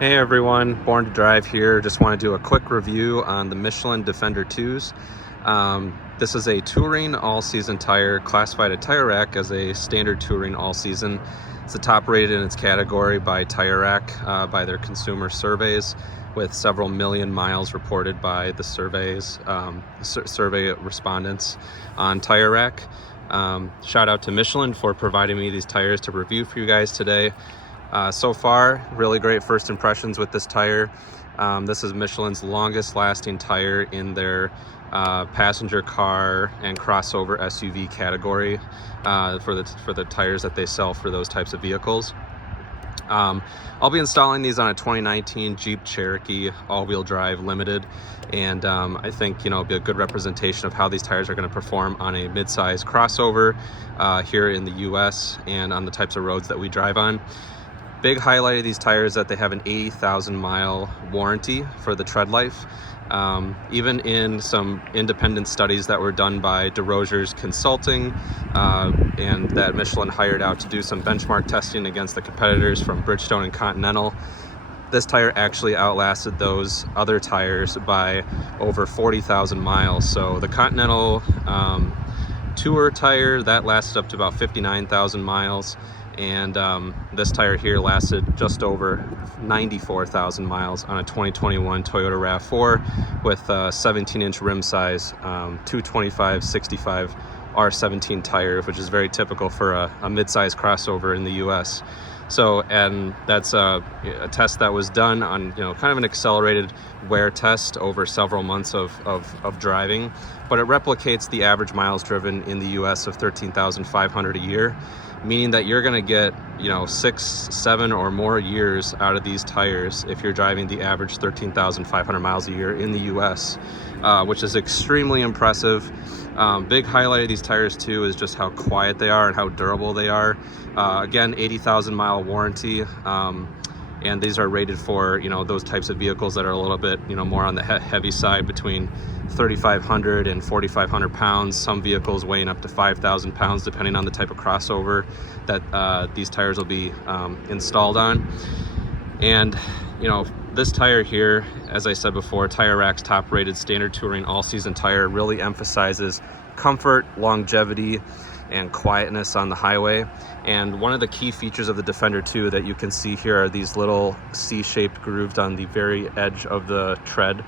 Hey everyone, Born to Drive here. Just want to do a quick review on the Michelin Defender 2s. This is a touring all-season tire, classified at Tire Rack as a standard touring all-season. It's the top rated in its category by Tire Rack, by their consumer surveys, with several million miles reported by the survey respondents on Tire Rack. Shout out to Michelin for providing me these tires to review for you guys today. So far, really great first impressions with this tire. This is Michelin's longest lasting tire in their passenger car and crossover SUV category for the tires that they sell for those types of vehicles. I'll be installing these on a 2019 Jeep Cherokee all-wheel drive limited, and I think it'll be a good representation of how these tires are going to perform on a mid-size crossover here in the US and on the types of roads that we drive on. Big highlight of these tires is that they have an 80,000 mile warranty for the tread life. Even in some independent studies that were done by DeRoziers Consulting and that Michelin hired out to do some benchmark testing against the competitors from Bridgestone and Continental, this tire actually outlasted those other tires by over 40,000 miles. So the Continental Tour tire, that lasted up to about 59,000 miles. And this tire here lasted just over 94,000 miles on a 2021 Toyota RAV4 with a 17-inch rim size, 225/65 R17 tire, which is very typical for a mid-size crossover in the US. So, and that's a test that was done on, kind of an accelerated wear test over several months of driving, but it replicates the average miles driven in the US of 13,500 a year, meaning that you're going to get 6, 7 or more years out of these tires if you're driving the average 13,500 miles a year in the US, which is extremely impressive. Big highlight of these tires too is just how quiet they are and how durable they are. Again, 80,000 mile warranty, and these are rated for those types of vehicles that are a little bit more on the heavy side, between 3,500 and 4,500 pounds. Some vehicles weighing up to 5,000 pounds depending on the type of crossover that these tires will be installed on. And this tire here, as I said before, Tire Rack's top rated standard touring all-season tire, really emphasizes comfort, longevity, and quietness on the highway. And one of the key features of the Defender 2 that you can see here are these little C-shaped grooves on the very edge of the tread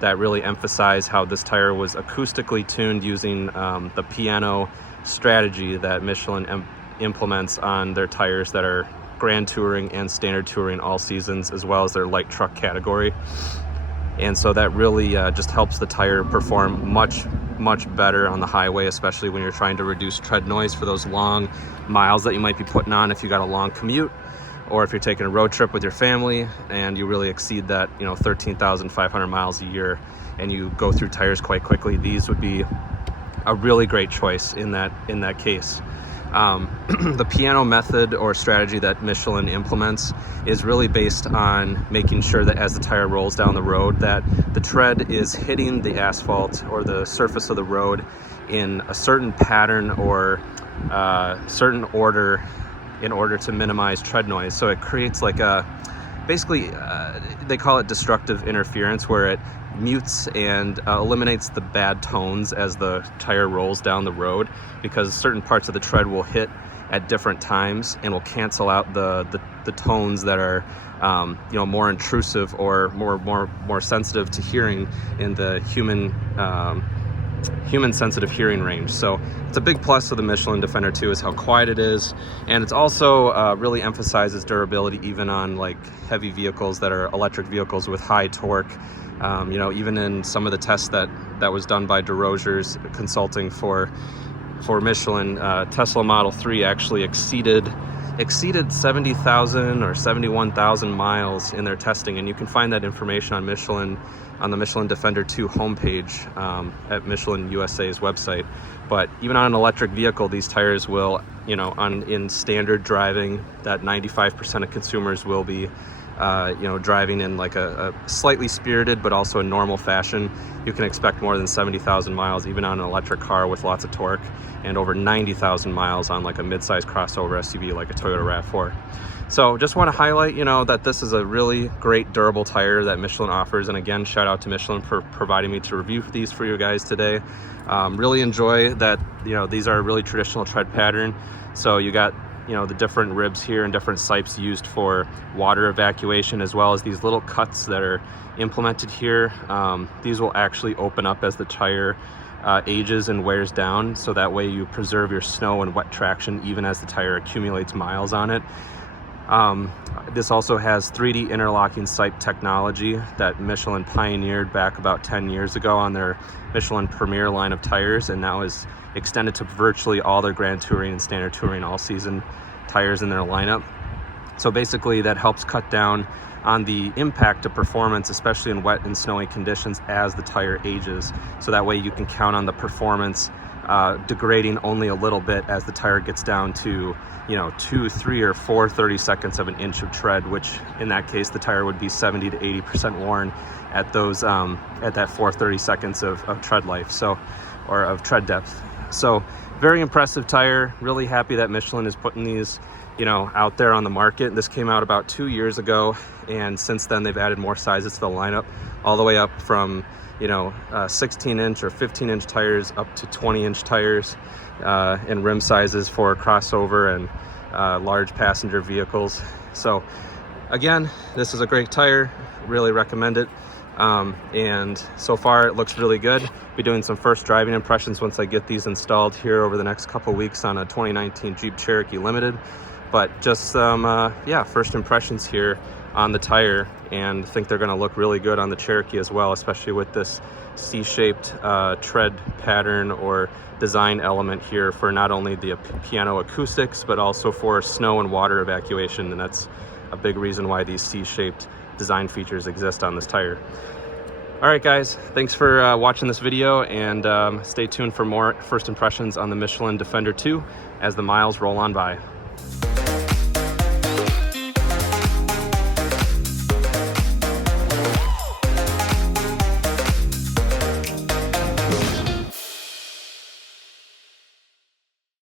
that really emphasize how this tire was acoustically tuned using the piano strategy that Michelin implements on their tires that are Grand Touring and Standard Touring all seasons, as well as their light truck category. And so that really just helps the tire perform much better on the highway, especially when you're trying to reduce tread noise for those long miles that you might be putting on if you got a long commute, or if you're taking a road trip with your family and you really exceed that 13,500 miles a year and you go through tires quite quickly. These would be a really great choice in that case. The piano method or strategy that Michelin implements is really based on making sure that as the tire rolls down the road, that the tread is hitting the asphalt or the surface of the road in a certain pattern or certain order in order to minimize tread noise. So it creates like basically they call it destructive interference, where it mutes and eliminates the bad tones as the tire rolls down the road, because certain parts of the tread will hit at different times and will cancel out the tones that are more intrusive or more sensitive to hearing in the human sensitive hearing range. So it's a big plus of the Michelin Defender 2 is how quiet it is, and it's also really emphasizes durability even on like heavy vehicles that are electric vehicles with high torque. Even in some of the tests that was done by DeRoziers Consulting for Michelin, Tesla Model 3 actually exceeded 70,000 or 71,000 miles in their testing, and you can find that information on the Michelin Defender 2 homepage at Michelin USA's website. But even on an electric vehicle, these tires will, in standard driving, that 95% of consumers will be driving in like a slightly spirited but also a normal fashion. You can expect more than 70,000 miles even on an electric car with lots of torque, and over 90,000 miles on like a mid-size crossover SUV like a Toyota RAV4. So just want to highlight, you know, that this is a really great durable tire that Michelin offers. And again, shout out to Michelin for providing me to review these for you guys today. Really enjoy that, you know, these are a really traditional tread pattern. So you got, you know, the different ribs here and different sipes used for water evacuation, as well as these little cuts that are implemented here. These will actually open up as the tire ages and wears down, so that way you preserve your snow and wet traction even as the tire accumulates miles on it. This also has 3D interlocking sipe technology that Michelin pioneered back about 10 years ago on their Michelin Premier line of tires, and now is extended to virtually all their Grand Touring and Standard Touring all-season tires in their lineup. So basically that helps cut down on the impact of performance, especially in wet and snowy conditions as the tire ages. So that way you can count on the performance degrading only a little bit as the tire gets down to, you know, 2, 3, or 4 30-seconds of an inch of tread, which in that case the tire would be 70 to 80% worn at those at that 4 30-seconds of tread life, so, or of tread depth. So very impressive tire. Really happy that Michelin is putting these, you know, out there on the market. This came out about 2 years ago, and since then they've added more sizes to the lineup, all the way up from, you know, 16-inch or 15-inch tires up to 20-inch tires, and rim sizes for crossover and large passenger vehicles. So again, this is a great tire, really recommend it. And so far it looks really good. Be doing some first driving impressions once I get these installed here over the next couple weeks on a 2019 Jeep Cherokee Limited. But just some yeah, first impressions here on the tire, and think they're going to look really good on the Cherokee as well, especially with this C-shaped tread pattern or design element here for not only the piano acoustics but also for snow and water evacuation, and that's a big reason why these C-shaped design features exist on this tire. All right guys, thanks for watching this video, and stay tuned for more first impressions on the Michelin Defender 2 as the miles roll on by.